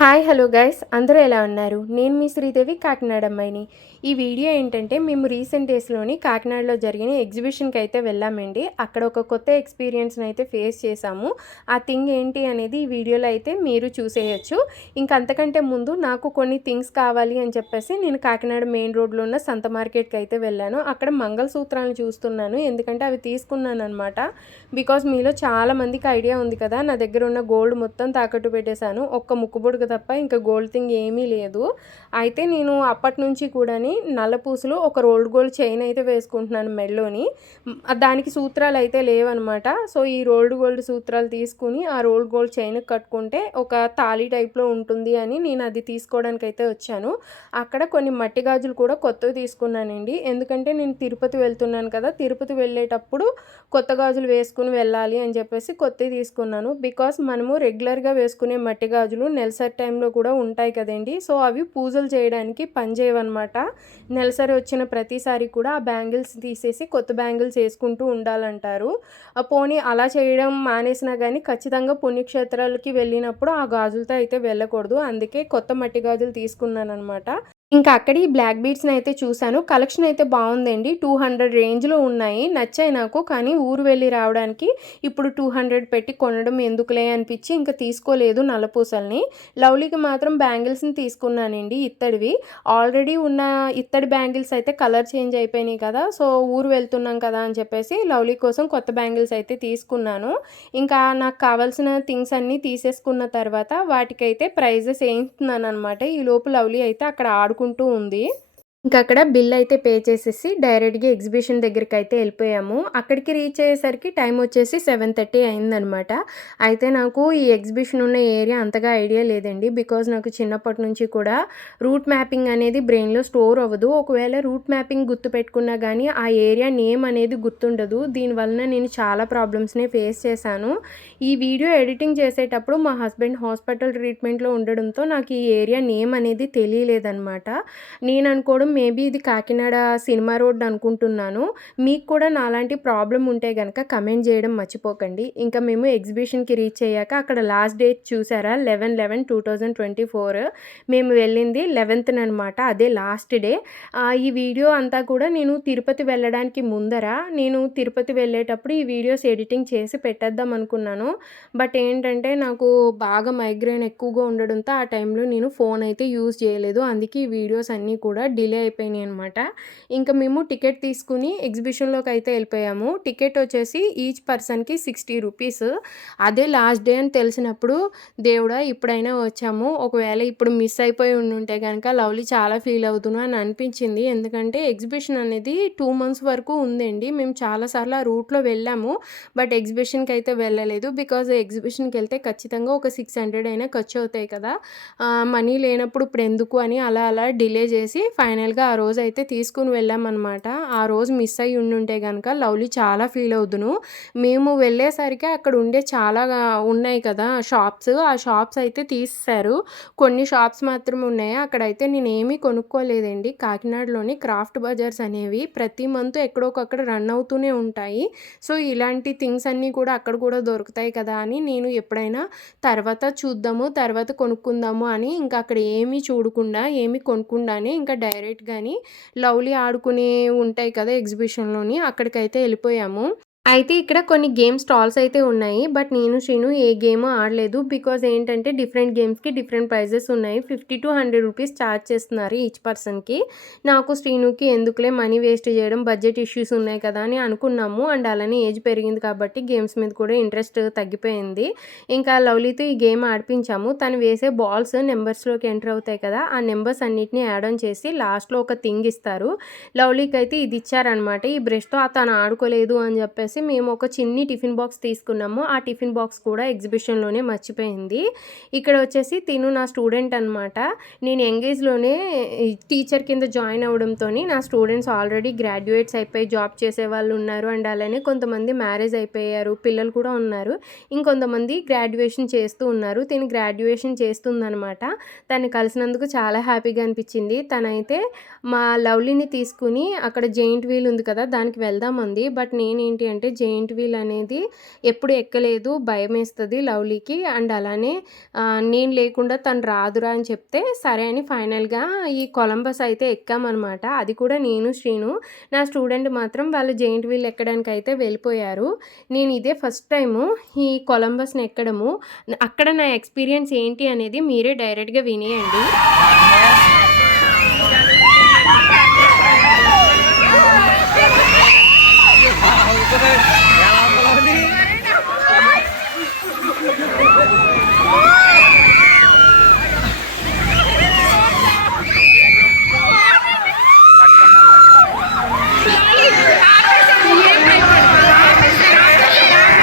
Hi hello guys అందరూ ఎలా ఉన్నారు? నేను మీ శ్రీదేవి కాకినాడ అమ్మాయిని. ఈ వీడియో ఏంటంటే మేము రీసెంట్ డేస్‌లోని కాకినాడలో జరిగిన ఎగ్జిబిషన్‌కి అయితే వెళ్ళామండి. అక్కడ ఒక కొత్త ఎక్స్‌పీరియన్స్‌ని అయితే ఫేస్ చేశాము. ఆ థింగ్ ఏంటి అనేది ఈ వీడియోలో అయితే మీరు చూసేయొచ్చు. ఇంక అంతకంటే ముందు నాకు కొన్ని థింగ్స్ కావాలి అని చెప్పేసి నేను కాకినాడ మెయిన్ రోడ్‌లో ఉన్న సంత మార్కెట్‌కి అయితే వెళ్ళాను. అక్కడ మంగళసూత్రాలను చూస్తున్నాను. ఎందుకంటే అవి తీసుకున్నాననమాట. బికాజ్ మీలో చాలా మందికి ఐడియా ఉంది కదా! నా దగ్గర ఉన్న గోల్డ్ మొత్తం తాకట్టు పెట్టేశాను. ఒక్క ముక్కుపుడక తప్ప ఇంకా గోల్డ్ థింగ్ ఏమీ లేదు. అయితే నేను అప్పటినుంచి కూడాని నల్లపూసలు ఒక రోల్డ్ గోల్డ్ చైన్ అయితే వేసుకుంటున్నాను మెడలోని. దానికి సూత్రాలు అయితే లేవనమాట. సో ఈ రోల్డ్ గోల్డ్ సూత్రాలు తీసుకుని ఆ రోల్డ్ గోల్డ్ చైన్‌కి కట్టుకుంటే ఒక తాళి టైప్‌లో ఉంటుంది అని నేను అది తీసుకోవడానికైతే వచ్చాను. అక్కడ కొన్ని మట్టి గాజులు కూడా కొత్తవి తీసుకున్నానండి. ఎందుకంటే నేను తిరుపతి వెళ్తున్నాను కదా! తిరుపతి వెళ్ళేటప్పుడు కొత్త గాజులు వేసుకుని వెళ్ళాలి అని చెప్పేసి కొత్తవి తీసుకున్నాను. బికాస్ మనము రెగ్యులర్‌గా వేసుకునే మట్టి గాజులు నెలసరి టైంలో కూడా ఉంటాయి కదండీ! సో అవి పూజలు చేయడానికి పనిచేయవనమాట. నెలసరి వచ్చిన ప్రతిసారి కూడా ఆ బ్యాంగిల్స్ తీసేసి కొత్త బ్యాంగిల్స్ వేసుకుంటూ ఉండాలంటారు. పోనీ అలా చేయడం మానేసినా గానీ ఖచ్చితంగా పుణ్యక్షేత్రాలకి వెళ్ళినప్పుడు ఆ గాజులతో అయితే వెళ్ళకూడదు. అందుకే కొత్త మట్టి గాజులు తీసుకున్నాననమాట. ఇంకా అక్కడ ఈ బ్లాక్ బీడ్స్‌ని అయితే చూసాను. కలెక్షన్ అయితే బావుందండి. 200 రేంజ్‌లో ఉన్నాయి. నచ్చాయి నాకు. కానీ ఊరు వెళ్ళి రావడానికి ఇప్పుడు 200 పెట్టి కొనడం ఎందుకులే అనిపిచ్చి ఇంక తీసుకోలేదు నల్లపూసల్ని. లవ్లీకి మాత్రం బ్యాంగిల్స్‌ని తీసుకున్నానండి ఇత్తడివి. ఆల్రెడీ ఉన్న ఇత్తడి బ్యాంగిల్స్ అయితే కలర్ చేంజ్ అయిపోయినాయి కదా! సో ఊరు వెళ్తున్నాం కదా అని చెప్పేసి లవ్లీ కోసం కొత్త బ్యాంగిల్స్ అయితే తీసుకున్నాను. ఇంకా నాకు కావాల్సిన థింగ్స్ అన్నీ తీసేసుకున్న తర్వాత వాటికైతే ప్రైజెస్ ఏయించుతున్నాననమాట. ఈలోపు లవ్లీ అయితే అక్కడ ఆడుకుంటూ ఉంది. ఇంకక్కడ బిల్ అయితే పే చేసేసి డైరెక్ట్‌గా ఎగ్జిబిషన్ దగ్గరికైతే ఎళ్ళిపోయాము. అక్కడికి రీచ్ అయ్యేసరికి టైం వచ్చేసి 7:30 అయిందనమాట. అయితే నాకు ఈ ఎగ్జిబిషన్ ఉన్న ఏరియా అంతగా ఐడియా లేదండి. బికాజ్ నాకు చిన్నప్పటి నుంచి కూడా రూట్ మ్యాపింగ్ అనేది బ్రెయిన్‌లో స్టోర్ అవ్వదు. ఒకవేళ రూట్ మ్యాపింగ్ గుర్తుపెట్టుకున్నా గానీ ఆ ఏరియా నేమ్ అనేది గుర్తుండదు. దీనివలన నేను చాలా ప్రాబ్లమ్స్‌ని ఫేస్ చేశాను. ఈ వీడియో ఎడిటింగ్ చేసేటప్పుడు మా హస్బెండ్ హాస్పిటల్ ట్రీట్మెంట్‌లో ఉండడంతో నాకు ఈ ఏరియా నేమ్ అనేది తెలియలేదనమాట. నేను అనుకోవడం మేబీ ఇది కాకినాడ సినిమా రోడ్ అనుకుంటున్నాను. మీకు కూడా నాలాంటి ప్రాబ్లమ్ ఉంటే గనక కమెంట్ చేయడం మర్చిపోకండి. ఇంకా మేము ఎగ్జిబిషన్‌కి రీచ్ అయ్యాక అక్కడ లాస్ట్ డేట్ చూసారా 11/11/2024 మేము వెళ్ళింది 11th అదే లాస్ట్ డే. ఈ వీడియో అంతా కూడా నేను తిరుపతి వెళ్ళడానికి ముందర నేను తిరుపతి వెళ్ళేటప్పుడు ఈ వీడియోస్ ఎడిటింగ్ చేసి పెట్టేద్దాం అనుకున్నాను. బట్ ఏంటంటే నాకు బాగా మైగ్రేన్ ఎక్కువగా ఉండడంతో ఆ టైంలో నేను ఫోన్ అయితే యూజ్ చేయలేదు. అందుకే ఈ వీడియోస్ అన్నీ కూడా డిలే అయిపోయినాయి అనమాట. ఇంకా మేము టికెట్ తీసుకుని ఎగ్జిబిషన్‌లోకి అయితే వెళ్ళిపోయాము. టికెట్ వచ్చేసి ఈచ్ పర్సన్‌కి 60 రూపీస్. అదే లాస్ట్ డే అని తెలిసినప్పుడు దేవుడా ఇప్పుడైనా వచ్చాము. ఒకవేళ ఇప్పుడు మిస్ అయిపోయి ఉండుంటే గనక లవ్లీ చాలా ఫీల్ అవుదును అని అనిపించింది. ఎందుకంటే ఎగ్జిబిషన్ అనేది 2 మంత్స్ వరకు ఉందండి. మేము చాలా సార్లు ఆ రూట్‌లో వెళ్ళాము. బట్ ఎగ్జిబిషన్‌కి అయితే వెళ్ళలేదు. బికాజ్ ఎగ్జిబిషన్‌కి వెళ్తే ఖచ్చితంగా ఒక 600 అయినా ఖర్చు అవుతాయి కదా! మనీ లేనప్పుడు ఇప్పుడెందుకు అని అలా అలా డిలే చేసి ఫైనల్‌గా ఆ రోజైతే తీసుకొని వెళ్ళామనమాట. ఆ రోజు మిస్ అయ్యి ఉండుంటే గనక లవ్లీ చాలా ఫీల్ అవుదును. మేము వెళ్ళేసరికి అక్కడ ఉండే చాలా ఉన్నాయి కదా షాప్స్. ఆ షాప్స్ అయితే తీసేశారు. కొన్ని షాప్స్ మాత్రమే ఉన్నాయి. అక్కడైతే నేనేమీ కొనుక్కోలేదండి. కాకినాడలోని క్రాఫ్ట్ బజార్స్ అనేవి ప్రతి మంత్ ఎక్కడో ఒకక్కడ రన్ అవుతూనే ఉంటాయి. సో ఇలాంటి థింగ్స్ అన్నీ కూడా అక్కడ కూడా దొరుకుతాయి కదా అని నేను ఎప్పుడైనా తర్వాత చూద్దాము, తర్వాత కొనుక్కుందాము అని ఇంకా అక్కడ ఏమీ చూడకుండా, ఏమీ కొనకుండానే ఇంకా డైరెక్ట్‌గాని లవ్లీ ఆడుకునేవి ఉంటాయి కదా ఎగ్జిబిషన్‌లోని అక్కడికైతే ఎళ్ళిపోయాము. అయితే ఇక్కడ కొన్ని గేమ్ స్టాల్స్ అయితే ఉన్నాయి. బట్ నేను, శ్రీను ఏ గేము ఆడలేదు. బికాజ్ ఏంటంటే డిఫరెంట్ గేమ్స్‌కి డిఫరెంట్ ప్రైజెస్ ఉన్నాయి. 50-100 రూపీస్ చార్జ్ చేస్తున్నారు ఈచ్ పర్సన్‌కి. నాకు, శ్రీనుకి ఎందుకులే మనీ వేస్ట్ చేయడం బడ్జెట్ ఇష్యూస్ ఉన్నాయి కదా అని అనుకున్నాము. అండ్ అలానే ఏజ్ పెరిగింది కాబట్టి గేమ్స్ మీద కూడా ఇంట్రెస్ట్ తగ్గిపోయింది. ఇంకా లవ్లీతో ఈ గేమ్ ఆడిపించాము. తను వేసే బాల్స్ నెంబర్స్‌లోకి ఎంటర్ అవుతాయి కదా! ఆ నెంబర్స్ అన్నిటిని యాడ్ ఆన్ చేసి లాస్ట్‌లో ఒక థింగ్ ఇస్తారు. లవ్లీకైతే ఇది ఇచ్చారనమాట. ఈ బ్రష్‌తో తను ఆడుకోలేదు అని చెప్పేసి మేము ఒక చిన్ని టిఫిన్ బాక్స్ తీసుకున్నాము. ఆ టిఫిన్ బాక్స్ కూడా ఎగ్జిబిషన్‌లోనే మర్చిపోయింది. ఇక్కడ వచ్చేసి తిను నా స్టూడెంట్ అనమాట. నేను ఎంగేజ్‌లోనే టీచర్ కింద జాయిన్ అవ్వడంతోని నా స్టూడెంట్స్ ఆల్రెడీ గ్రాడ్యుయేట్స్ అయిపోయి జాబ్ చేసేవాళ్ళు ఉన్నారు. అండ్ అలానే కొంతమంది మ్యారేజ్ అయిపోయారు. పిల్లలు కూడా ఉన్నారు. ఇంకొంతమంది గ్రాడ్యుయేషన్ చేస్తూ ఉన్నారు. తిను గ్రాడ్యుయేషన్ చేస్తుందనమాట. తన్ని కలిసినందుకు చాలా హ్యాపీగా అనిపించింది. తనైతే మా లవ్లీని తీసుకుని అక్కడ జెయింట్ వీల్ ఉంది కదా! దానికి వెళ్దామంది. బట్ నేనేంటి అంటే అంటే జెయింట్ వీల్ అనేది ఎప్పుడు ఎక్కలేదు, భయమేస్తది లవ్లీకి. అండ్ అలానే నేను లేకుండా తను రాదురా అని చెప్తే సరే అని ఫైనల్‌గా ఈ కొలంబస్ అయితే ఎక్కామనమాట. అది కూడా నేను, శ్రీను. నా స్టూడెంట్ మాత్రం వాళ్ళు జెయింట్ వీల్ ఎక్కడానికైతే వెళ్ళిపోయారు. నేను ఇదే ఫస్ట్ టైము ఈ కొలంబస్‌ని ఎక్కడము. అక్కడ నా ఎక్స్‌పీరియన్స్ ఏంటి అనేది మీరే డైరెక్ట్‌గా వినేయండి.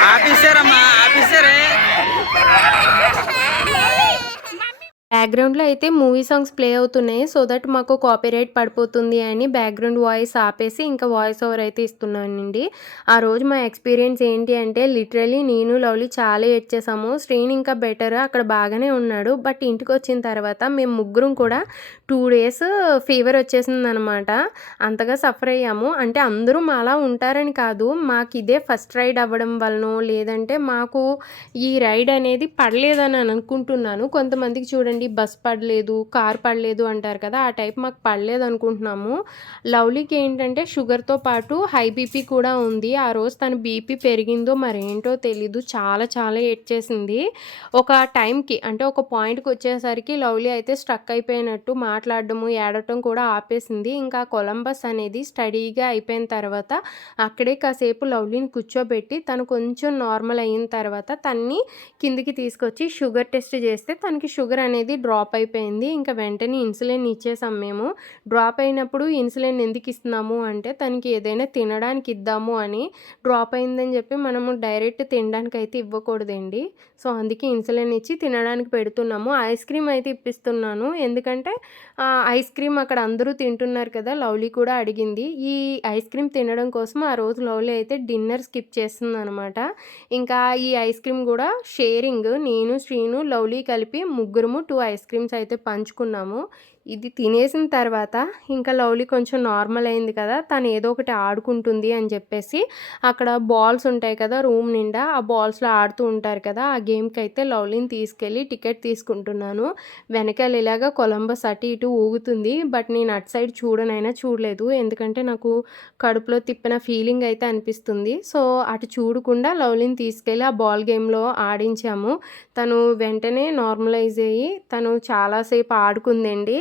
ఆపేశారమ్మా, ఆపేశారే. బ్యాక్‌గ్రౌండ్‌లో అయితే మూవీ సాంగ్స్ ప్లే అవుతున్నాయి. సో దట్ మాకు కాపీరైట్ పడిపోతుంది అని బ్యాక్‌గ్రౌండ్ వాయిస్ ఆపేసి ఇంకా వాయిస్ ఓవర్ అయితే ఇస్తున్నానండి. ఆ రోజు మా ఎక్స్‌పీరియన్స్ ఏంటి అంటే లిటరల్లీ నేను, లవ్లీ చాలా ఏడ్చేసాము. శ్రీను ఇంకా బెటర్ అక్కడ బాగానే ఉన్నాడు. బట్ ఇంటికొచ్చిన తర్వాత మేము ముగ్గురం కూడా 2 డేస్ ఫీవర్ వచ్చేసిందనమాట. అంతగా సఫర్ అయ్యాము. అంటే అందరూ మాలా ఉంటారని కాదు. మాకిదే ఫస్ట్ రైడ్ అవ్వడం వలనో లేదంటే మాకు ఈ రైడ్ అనేది పడలేదని అనుకుంటున్నాను. కొంతమందికి చూడండి బస్ పడలేదు, కార్ పడలేదు అంటారు కదా! ఆ టైప్ మాకు పడలేదనుకుంటున్నాము. లవ్లీకి ఏంటంటే షుగర్‌తో పాటు హై బీపీ కూడా ఉంది. ఆ రోజు తన బీపీ పెరిగిందో మరేంటో తెలీదు. చాలా చాలా ఏడ్చేసింది. ఒక టైంకి అంటే ఒక పాయింట్‌కొచ్చేసరికి లవ్లీ అయితే స్ట్రక్ అయిపోయినట్టు మాట్లాడడము, ఏడవటం కూడా ఆపేసింది. ఇంకా కొలంబస్ అనేది స్టడీగా అయిపోయిన తర్వాత అక్కడే కాసేపు లవ్లీని కూర్చోబెట్టి తను కొంచెం నార్మల్ అయిన తర్వాత తన్ని కిందికి తీసుకొచ్చి షుగర్ టెస్ట్ చేస్తే తనకి షుగర్ అనేది డ్రాప్ అయిపోయింది. ఇంకా వెంటనే ఇన్సులిన్ ఇచ్చేసాం మేము. డ్రాప్ అయినప్పుడు ఇన్సులిన్ ఎందుకు ఇస్తున్నాము అంటే తనకి ఏదైనా తినడానికి ఇద్దాము అని. డ్రాప్ అయిందని చెప్పి మనము డైరెక్ట్ తినడానికైతే ఇవ్వకూడదండి. సో అందుకే ఇన్సులిన్ ఇచ్చి తినడానికి పెడుతున్నాము. ఐస్ క్రీమ్ అయితే ఇప్పిస్తున్నాను. ఎందుకంటే ఐస్ క్రీమ్ అక్కడ అందరూ తింటున్నారు కదా! లవ్లీ కూడా అడిగింది. ఈ ఐస్ క్రీమ్ తినడం కోసం ఆ రోజు లవ్లీ అయితే డిన్నర్ స్కిప్ చేస్తుందనమాట. ఇంకా ఈ ఐస్ క్రీమ్ కూడా షేరింగ్ నేను, శ్రీను, లవ్లీ కలిపి ముగ్గురము 2 ఐస్ క్రీమ్స్ అయితే పంచుకున్నాము. ఇది తినేసిన తర్వాత ఇంకా లవ్లీ కొంచెం నార్మల్ అయింది కదా! తను ఏదో ఒకటి ఆడుకుంటుంది అని చెప్పేసి అక్కడ బాల్స్ ఉంటాయి కదా రూమ్ నిండా. ఆ బాల్స్‌లో ఆడుతూ ఉంటారు కదా! ఆ గేమ్‌కైతే లవ్లీని తీసుకెళ్ళి టికెట్ తీసుకుంటున్నాను. వెనకాల ఇలాగా కొలంబస్ అటు ఇటు ఊగుతుంది. బట్ నేను అటు సైడ్ చూడనైనా చూడలేదు. ఎందుకంటే నాకు కడుపులో తిప్పిన ఫీలింగ్ అయితే అనిపిస్తుంది. సో అటు చూడకుండా లవ్లీని తీసుకెళ్ళి ఆ బాల్ గేమ్‌లో ఆడించాము. తను వెంటనే నార్మలైజ్ అయ్యి తను చాలా సేపు ఆడుకుందండి.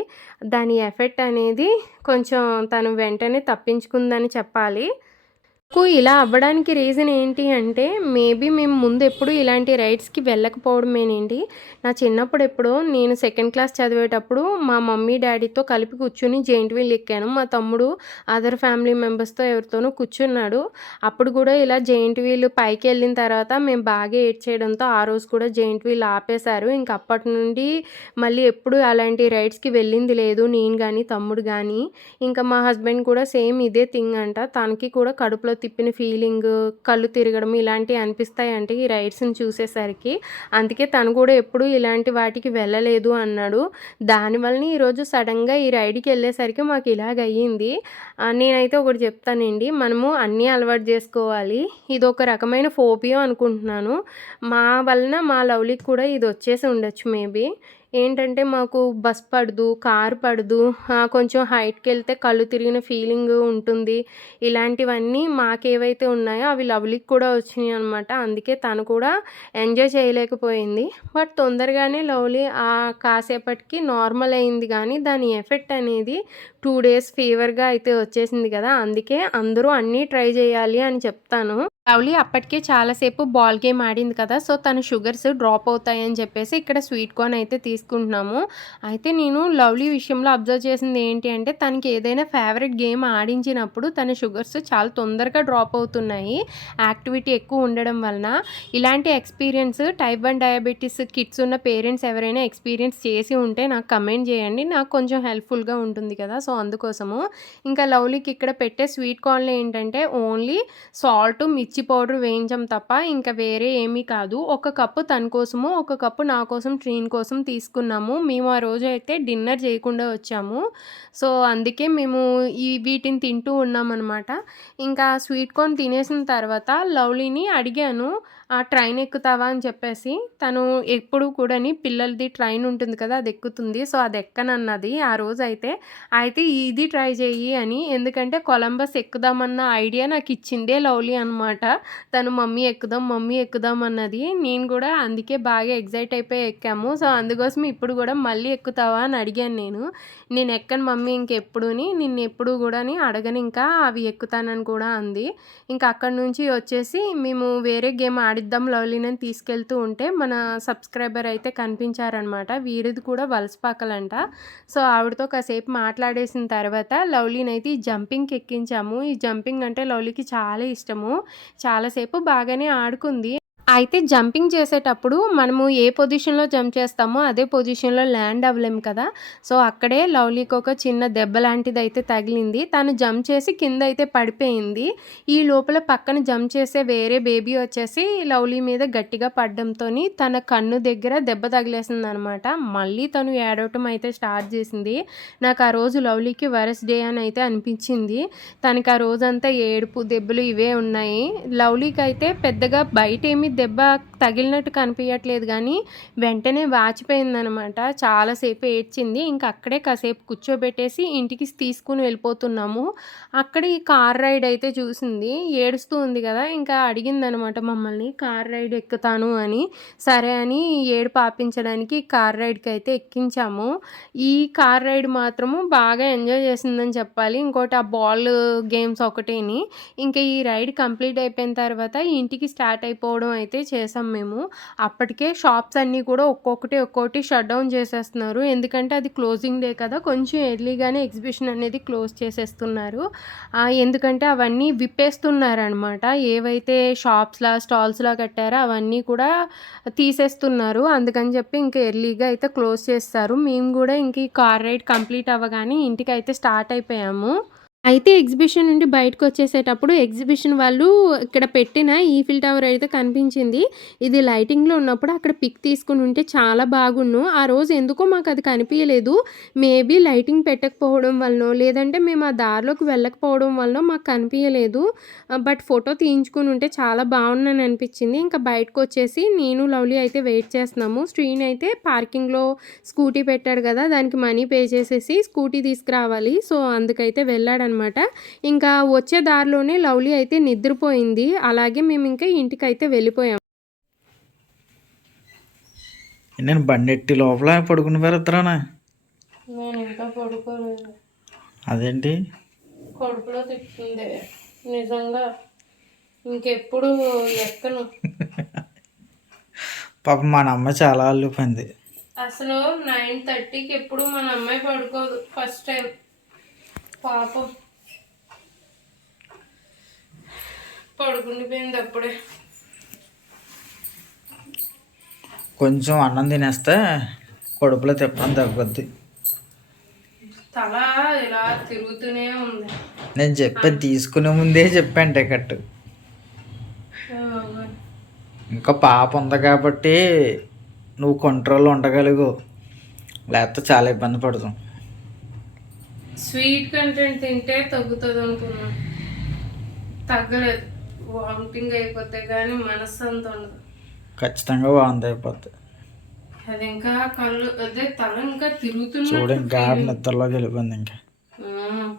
దాని ఎఫెక్ట్ అనేది కొంచెం తను వెంటనే తప్పించుకుందని చెప్పాలి. ఇలా అవ్వడానికి రీజన్ ఏంటి అంటే మేబీ మేము ముందు ఎప్పుడు ఇలాంటి రైడ్స్‌కి వెళ్ళకపోవడమేనండి. నా చిన్నప్పుడు ఎప్పుడో నేను సెకండ్ క్లాస్ చదివేటప్పుడు మా మమ్మీ, డ్యాడీతో కలిపి కూర్చొని జెయింట్ వీల్ ఎక్కాను. మా తమ్ముడు అదర్ ఫ్యామిలీ మెంబర్స్‌తో ఎవరితోనో కూర్చున్నాడు. అప్పుడు కూడా ఇలా జెయింట్ వీల్ పైకెళ్ళిన తర్వాత మేము బాగా ఏడ్చేయడంతో ఆ రోజు కూడా జెయింట్ వీల్ ఆపేశారు. ఇంక అప్పటి నుండి మళ్ళీ ఎప్పుడు అలాంటి రైడ్స్‌కి వెళ్ళింది లేదు నేను గానీ, తమ్ముడు గానీ. ఇంకా మా హస్బెండ్ కూడా సేమ్ ఇదే థింగ్ అంట. తనకి కూడా కడుపులో తిప్పిన ఫీలింగ్, కళ్ళు తిరగడం ఇలాంటివి అనిపిస్తాయంట ఈ రైడ్స్‌ని చూసేసరికి. అందుకే తను కూడా ఎప్పుడూ ఇలాంటి వాటికి వెళ్ళలేదు అన్నాడు. దానివల్లనే ఈరోజు సడన్‌గా ఈ రైడ్‌కి వెళ్ళేసరికి మాకు ఇలాగయ్యింది. నేనైతే ఒకటి చెప్తానండి. మనము అన్నీ అలవాటు చేసుకోవాలి. ఇదొక రకమైన ఫోబియా అనుకుంటున్నాను. మా వలన మా లవ్లీకి కూడా ఇది వచ్చేసి ఉండొచ్చు మేబీ. ఏంటంటే మాకు బస్ పడదు, కారు పడదు, కొంచెం హైట్‌కెళ్తే కళ్ళు తిరిగిన ఫీలింగ్ ఉంటుంది. ఇలాంటివన్నీ మాకేవైతే ఉన్నాయో అవి లవ్లీకి కూడా వచ్చినాయనమాట. అందుకే తను కూడా ఎంజాయ్ చేయలేకపోయింది. బట్ తొందరగానే లవ్లీ కాసేపటికి నార్మల్ అయింది గానీ దాని ఎఫెక్ట్ అనేది 2 డేస్ ఫీవర్‌గా అయితే వచ్చేసింది కదా! అందుకే అందరూ అన్నీ ట్రై చేయాలి అని చెప్తాను. లవ్లీ అప్పటికే చాలా సేపు బాల్ గేమ్ ఆడింది కదా! సో తన షుగర్స్ డ్రాప్ అవుతాయని చెప్పేసి ఇక్కడ స్వీట్ కార్న్ అయితే తీసుకుంటున్నాము. అయితే నేను లవ్లీ విషయంలో అబ్జర్వ్ చేసింది ఏంటి అంటే తనకి ఏదైనా ఫేవరెట్ గేమ్ ఆడించినప్పుడు తన షుగర్స్ చాలా తొందరగా డ్రాప్ అవుతున్నాయి. యాక్టివిటీ ఎక్కువ ఉండడం వలన. ఇలాంటి ఎక్స్‌పీరియన్స్ టైప్ 1 డయాబెటిస్ కిడ్స్ ఉన్న పేరెంట్స్ ఎవరైనా ఎక్స్‌పీరియన్స్ చేసి ఉంటే నాకు కమెంట్ చేయండి. నాకు కొంచెం హెల్ప్‌ఫుల్‌గా ఉంటుంది కదా! సో అందుకోసము. ఇంకా లవ్లీకి ఇక్కడ పెట్టే స్వీట్ కార్న్‌లో ఏంటంటే ఓన్లీ సాల్ట్, మిర్చి మిర్చి పౌడర్ వేయించాం తప్ప ఇంకా వేరే ఏమీ కాదు. ఒక కప్పు తన కోసము, ఒక కప్పు నా కోసం, ట్రీన్ కోసం తీసుకున్నాము. మేము ఆ రోజు అయితే డిన్నర్ చేయకుండా వచ్చాము. సో, అందుకే మేము వీటిని తింటూ ఉన్నామనమాట. ఇంకా స్వీట్ కార్న్ తినేసిన తర్వాత లవ్లీని అడిగాను, ట్రైన్ ఎక్కుతావా అని చెప్పేసి. తను ఎప్పుడు కూడాని పిల్లలది ట్రైన్ ఉంటుంది కదా, అది ఎక్కుతుంది. సో, అది ఎక్కనన్నది ఆ రోజైతే. అయితే ఇది ట్రై చెయ్యి అని. ఎందుకంటే కొలంబస్ ఎక్కుదామన్న ఐడియా నాకు ఇచ్చిందే లవ్లీ అనమాట. తను మమ్మీ ఎక్కుదాం అన్నది. నేను కూడా అందుకే బాగా ఎక్సైట్ అయిపోయి ఎక్కాము. సో, అందుకోసం ఇప్పుడు కూడా మళ్ళీ ఎక్కుతావా అని అడిగాను నేను. నేను ఎక్కను మమ్మీ ఇంకెప్పుడుని, నిన్నెప్పుడు కూడాని అడగను ఇంకా, అవి ఎక్కుతానని కూడా అంది. ఇంకా అక్కడి నుంచి వచ్చేసి మేము వేరే గేమ్ ఆడిద్దాం లవ్లీని తీసుకెళ్తూ ఉంటే మన సబ్స్క్రైబర్ అయితే కనిపించారనమాట. వీరిది కూడా వలసపాకలంట. సో, ఆవిడతో కాసేపు మాట్లాడేసిన తర్వాత లవ్లీని అయితే ఈ జంపింగ్కి ఎక్కించాము. ఈ జంపింగ్ అంటే లవ్లీకి చాలా ఇష్టము. చాలాసేపు బాగానే ఆడుకుంది. అయితే జంపింగ్ చేసేటప్పుడు మనము ఏ పొజిషన్‌లో జంప్ చేస్తామో అదే పొజిషన్‌లో ల్యాండ్ అవ్వలేము కదా! సో, అక్కడే లవ్లీకి ఒక చిన్న దెబ్బ లాంటిదైతే తగిలింది. తను జంప్ చేసి కిందైతే పడిపోయింది. ఈ లోపల పక్కన జంప్ చేసే వేరే బేబీ వచ్చేసి లవ్లీ మీద గట్టిగా పడడంతోని తన కన్ను దగ్గర దెబ్బ తగిలేసిందనమాట. మళ్ళీ తను ఏడవటం అయితే స్టార్ట్ చేసింది. నాకు ఆ రోజు లవ్లీకి వరస్ట్ డే అని అయితే అనిపించింది. తనకి ఆ రోజంతా ఏడుపు, దెబ్బలు ఇవే ఉన్నాయి. లవ్లీకి అయితే పెద్దగా బయటేమి దెబ్బ తగిలినట్టు కనిపించట్లేదు కానీ వెంటనే వాచిపోయిందనమాట. చాలాసేపు ఏడ్చింది. ఇంకా అక్కడే కాసేపు కూర్చోబెట్టేసి ఇంటికి తీసుకుని వెళ్ళిపోతున్నాము. అక్కడ ఈ కార్ రైడ్ అయితే చూసింది. ఏడుస్తూ ఉంది కదా, ఇంకా అడిగిందనమాట మమ్మల్ని కార్ రైడ్ ఎక్కుతాను అని. సరే అని ఏడుపు ఆపించడానికి కార్ రైడ్కి అయితే ఎక్కించాము. ఈ కార్ రైడ్ మాత్రము బాగా ఎంజాయ్ చేసిందని చెప్పాలి. ఇంకోటి ఆ బాల్ గేమ్స్ ఒకటేని. ఇంకా ఈ రైడ్ కంప్లీట్ అయిపోయిన తర్వాత ఇంటికి స్టార్ట్ అయిపోవడం అయితే చేసాం మేము. అప్పటికే షాప్స్ అన్నీ కూడా ఒక్కొక్కటి షట్ డౌన్ చేసేస్తున్నారు. ఎందుకంటే అది క్లోజింగ్ డే కదా, కొంచెం ఎర్లీగానే ఎగ్జిబిషన్ అనేది క్లోజ్ చేసేస్తున్నారు. ఎందుకంటే అవన్నీ విప్పేస్తున్నారనమాట. ఏవైతే స్టాల్స్లా కట్టారో అవన్నీ కూడా తీసేస్తున్నారు. అందుకని చెప్పి ఇంకా ఎర్లీగా అయితే క్లోజ్ చేస్తారు. మేము కూడా ఇంక ఈ కార్ రైడ్ కంప్లీట్ అవ్వగానే ఇంటికైతే స్టార్ట్ అయిపోయాము. అయితే ఎగ్జిబిషన్ నుండి బయటకొచ్చేసేటప్పుడు ఎగ్జిబిషన్ వాళ్ళు ఇక్కడ పెట్టిన ఈఫిల్ టవర్ అయితే కనిపించింది. ఇది లైటింగ్‌లో ఉన్నప్పుడు అక్కడ పిక్ తీసుకొని ఉంటే చాలా బాగున్ను. ఆ రోజు ఎందుకో మాకది కనిపియలేదు. మేబీ లైటింగ్ పెట్టకపోవడం వల్లనో, లేదంటే మేము ఆ దారిలోకి వెళ్ళకపోవడం వల్లనో మాకు కనిపియలేదు. బట్ ఫోటో తీయించుకొని ఉంటే చాలా బాగుందని అనిపించింది. ఇంకా బయటకొచ్చేసి నేను, లవ్లీ అయితే వెయిట్ చేస్తున్నాము. శ్రీని అయితే పార్కింగ్‌లో స్కూటీ పెట్టాడు కదా, దానికి మనీ పే చేసేసి స్కూటీ తీసుకురావాలి. సో, అందుకైతే వెళ్ళాడనమాట. ఇంకా వచ్చే దారిలోనే లవ్లీ అయితే నిద్రపోయింది. అలాగే మేము ఇంకా ఇంటికైతే వెళ్ళిపోయాం. నేను బండెట్టి లోపల పడుకుని పెడతానా? నేను ఇంకా పడుకోలేదు. అదేంటి కడుపులో తిప్పుతుంది నిజంగా. ఇంకెప్పుడు ఎక్కను. పాపం మన అమ్మ చాలా అల్లిపోయింది. అసలు 9:30కి ఎప్పుడు మన అమ్మాయి పడుకోదు. ఫస్ట్ టైం పాపం పడుకుండిపోయింది అప్పుడే. కొంచెం అన్నం తినేస్తే కడుపులో తిప్పడం తగ్గుద్ది. తల ఇలా తిరుగుతూనే ఉంది. నేను చెప్పేది తీసుకునే ముందే చెప్పాను టికెట్. ఇంకా పాప ఉంది కాబట్టి నువ్వు కంట్రోల్లో ఉండగలుగు, లేకపోతే చాలా ఇబ్బంది పడుతాం. స్వీట్ కంటెంట్ తింటే తగ్గుతుంది అనుకున్నా, తగ్గలేదు. వామిటింగ్ అయిపోతే కానీ మనశ్శాంతి ఉండదు. ఖచ్చితంగా వాంతి అయిపోద్ది. అది ఇంకా కళ్ళు అదే తల ఇంకా తిరుగుతున్నా. చూడు ఇంకా నిద్రలోకి వెళ్ళిపోయింది. ఇంకా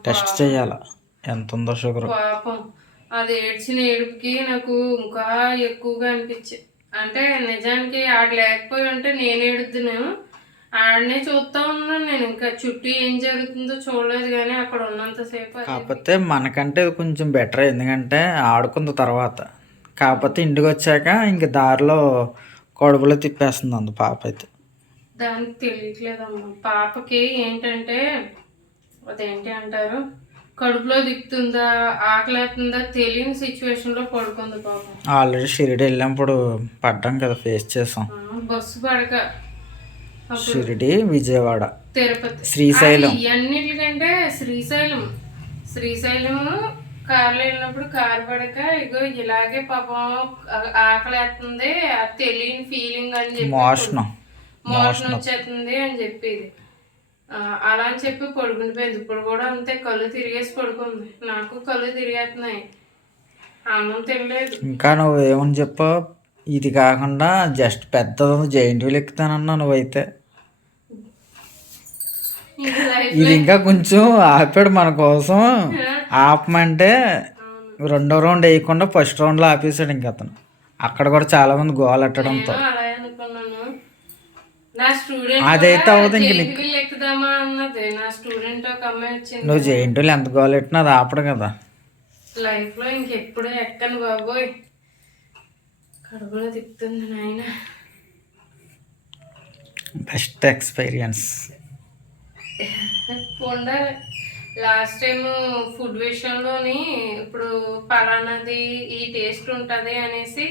టెస్ట్ చేయాలా ఎంత ఉందో షుగర్. పాపం అది ఏడ్చిన ఏడుపుకి నాకు ఇంకా ఎక్కువగా అనిపించింది. అంటే నిజానికి ఆడ లేకపోయి ఉంటే నేను ఏడుద్దునేమో. ఆడనే చూస్తా ఉన్నాను నేను. ఇంకా చుట్టూ ఏం జరుగుతుందో చూడలేదు కానీ అక్కడ ఉన్నంతసేపు. కాకపోతే మనకంటే కొంచెం బెటర్, ఎందుకంటే ఆడుకుంది తర్వాత. కాకపోతే ఇంటికి వచ్చాక ఇంక దారిలో కడుపులో తిప్పేస్తుంది అంత పాప అయితే. దానికి తెలియట్లేదమ్మా. పాపకి ఏంటంటే అదేంటి అంటారు, కడుపులో తిప్పుతుందా ఆకలేస్తుందా తెలియని సిచ్యువేషన్లో పడుకుంది పాపం. ఆల్రెడీ షిరిడి వెళ్ళినప్పుడు పడ్డాం కదా, ఫేస్ చేసాం. బస్సు పడక షిరిడి, విజయవాడ, తిరుపతి, శ్రీశైలం. అన్నిటికంటే శ్రీశైలము కార్లో వెళ్ళినప్పుడు కారు పడక ఇగో ఇలాగే పాపం ఆకలేస్తుంది, తెలియని ఫీలింగ్ అని చెప్పి మోషన్ వచ్చేస్తుంది అని చెప్పేది. అలా అని చెప్పి పడుకుండిపోయింది. ఇప్పుడు కూడా అంతే, కళ్ళు తిరిగేసి పడుకుంది. నాకు కళ్ళు తిరిగేస్తున్నాయి, అన్నం తినలేదు. ఇంకా నువ్వు ఏమని చెప్పావు, ఇది కాకుండా జస్ట్ పెద్దది జైంట్ వీల్ ఎక్కుతానన్నా నువ్వైతే. ఇది ఇంకా కొంచెం ఆపాడు మన కోసం. ఆపమంటే రెండో రౌండ్ వేయకుండా ఫస్ట్ రౌండ్లో ఆపేసాడు ఇంక అతను. అక్కడ కూడా చాలా మంది గోల్ ఎట్టడంతో అదైతే అవ్వదు. ఇంక నువ్వు జైంట్ వీల్ ఎంత గోల్ ఎట్టినా అది ఆపడు కదా. లైఫ్ లో ఇంకెప్పుడు ఎక్కను బాబోయ్, కడుపులో తిప్పుతుంది నాయన. బెస్ట్ ఎక్స్పీరియన్స్ ఉండాలి. లాస్ట్ టైం ఫుడ్ విషయంలోని ఇప్పుడు పలానాది ఈ టేస్ట్ ఉంటుంది అనేసి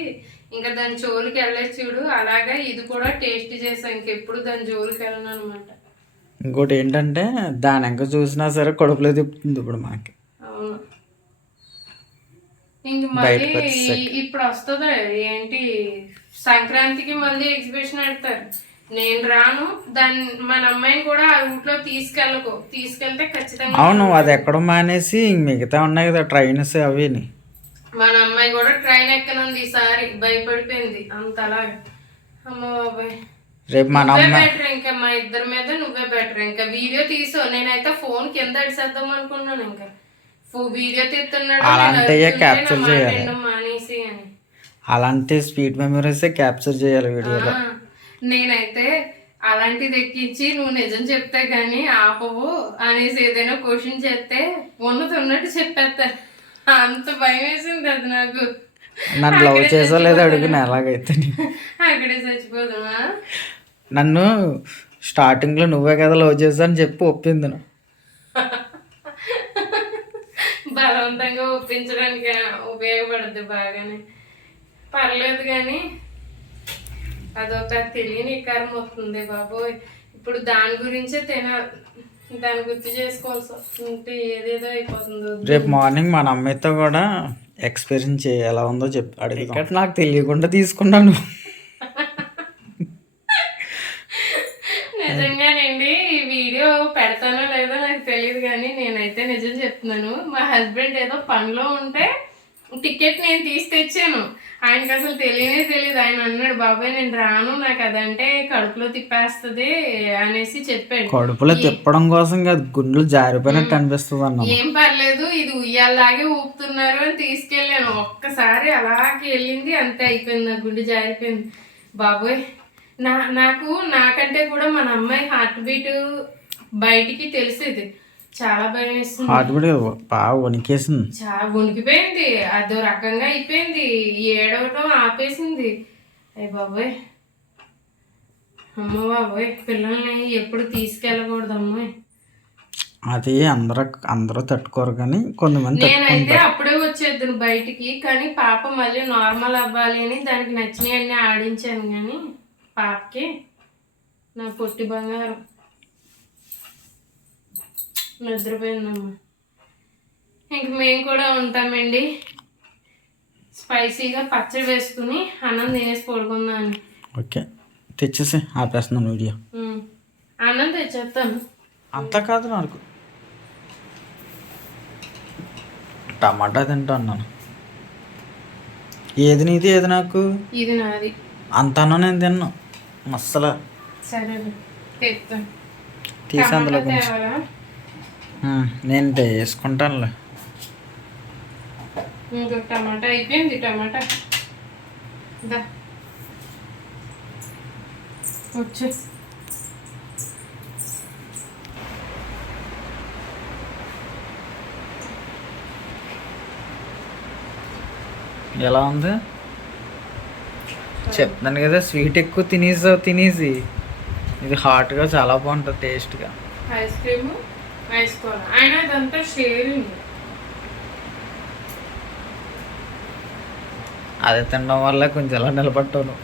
ఇంకా దాని జోలికి వెళ్ళలేదు చూడు, అలాగా ఇది కూడా టేస్ట్ చేసాం. ఇంకెప్పుడు దాని జోలికి వెళ్ళను అనమాట. ఇంకోటి ఏంటంటే దాని ఇంకా చూసినా సరే కడుపులో తిప్పుతుంది ఇప్పుడు మనకి. అవును. ఇంక మళ్ళీ ఇప్పుడు వస్తుంది ఏంటి, సంక్రాంతికి మళ్ళీ ఎగ్జిబిషన్ పెడతారు. నేను రాను, దాన్ని మన అమ్మాయిని కూడా ఆ రూట్లో తీసుకెళ్తే ఖచ్చితంగా. అవును, అది ఎక్కడో మానేసి మిగతా ఉన్నాయి కదా ట్రైన్స్ అవిని. మన అమ్మాయి కూడా ట్రైన్ ఎక్కనుంది ఈసారి, భయపడిపోయింది అంతలా. అమ్మ బాబాయ్, రేపు మన అమ్మాయి బెటర్. ఇంకా మా ఇద్దరి మీద నువ్వే బెటర్. ఇంకా వీడియో తీసు, నేనైతే ఫోన్ కింద అడిసేద్దాం అనుకున్నాను. ఇంకా వీడియో తీస్తున్నాడు క్యాప్చర్ చేయాలి, మానేసి అని. అలాంటి స్వీట్ మెమరీస్ క్యాప్చర్ చేయాలి వీడియోలో. నేనైతే అలాంటిది ఎక్కించి నువ్వు నిజం చెప్తే గానీ ఆపవు అనేసి ఏదైనా క్వశ్చన్ చేస్తే ఉన్నట్టు చెప్పేస్తా. అంత భయం వేసింది అది నాకు. నన్ను లవ్ చేసా లేదా అడుగునా, ఎలాగైతే అక్కడే చచ్చిపోదామా. నన్ను స్టార్టింగ్లో నువ్వే కదా లవ్ చేసా అని చెప్పి ఒప్పింది. బలవంతంగా ఒప్పించడానికి ఉపయోగపడుద్ది బాగానే, పర్లేదు. కానీ అదొక తెలియని ఇకారం వస్తుంది బాబోయ్. ఇప్పుడు దాని గురించే దాని గుర్తు చేసుకోవాల్సి వస్తుంటే ఏదేదో అయిపోతుందో. రేపు మార్నింగ్ మన అమ్మాయితో కూడా ఎక్స్పీరియన్స్ ఎలా ఉందో చెప్పి అడిగి నాకు తెలియకుండా తీసుకున్నాను. నిజంగానండి, ఈ వీడియో పెడతానో లేదో నాకు తెలియదు, కానీ నేనైతే నిజం చెప్తున్నాను. మా హస్బెండ్ ఏదో పనిలో ఉంటే టికెట్ నేను తీసి తెచ్చాను. ఆయనకి అసలు తెలియదు. ఆయన అన్నాడు, బాబాయ్ నేను రాను, నాకు అదంటే కడుపులో తిప్పేస్తుంది అనేసి చెప్పాడు. కడుపులో తిప్పడం కోసం కాదు, గుండెలు జారిపోయినట్టు అనిపిస్తుంది అన్న. ఏం పర్లేదు, ఇది ఉయ్యాలాగే ఊపుతున్నారు అని తీసుకెళ్ళాను. ఒక్కసారి అలాగే వెళ్ళింది, అంతే అయిపోయింది, నా గుండె జారిపోయింది. బాబోయ్, నాకంటే కూడా మన అమ్మాయి హార్ట్ బీట్ బయటికి తెలిసేది. చాలా భయం వేస్తుంది. బాగా వణికేసింది, చాలా వణికిపోయింది, అదో రకంగా అయిపోయింది, ఏడవటం ఆపేసింది. అయ్య బాబోయ్, అమ్మ బాబోయ్, పిల్లల్ని ఎప్పుడు తీసుకెళ్ళకూడదు అమ్మాయి. అది అందరూ తట్టుకోరు కానీ కొంతమంది. నేనైతే అప్పుడే వచ్చేద్దాను బయటికి, కానీ పాప మళ్ళీ నార్మల్ అవ్వాలి అని దానికి నచ్చినవి అన్నీ ఆడించాను. కానీ పాపకి నా పొట్టి బంగారం నిద్రపోయిందమ్మా. ఇంక మేము కూడా ఉంటామండి, స్పైసీగా పచ్చడి వేసుకుని అన్నం తినేసి పడుకుందాం. ఓకే, తెచ్చేసి ఆపేస్తున్నాను వీడియో. అన్నం తెచ్చేస్తాను. అంతా కాదు, నాకు టమాటా తింటాను. ఏది నీది ఏది నాకు? ఇది నాది. అంతానో నేను తిన్నాను మస్తలా. సరే తెస్తాను, తీసి అందులో కొంచెం నేను వేసుకుంటానులే. ఇంకొక టమాటా అయిపోయింది. టమాటా వచ్చు. ఎలా ఉంది చెప్తాను కదా, స్వీట్ ఎక్కువ తినేసి ఇది హాట్గా చాలా బాగుంటుంది టేస్ట్గా. ఐస్ క్రీమ్ వేసుకోవాలి, అయినా ఇదంతా షేరింగ్. అది తినడం వల్ల కొంచెం ఎలా నిలబట్టాను.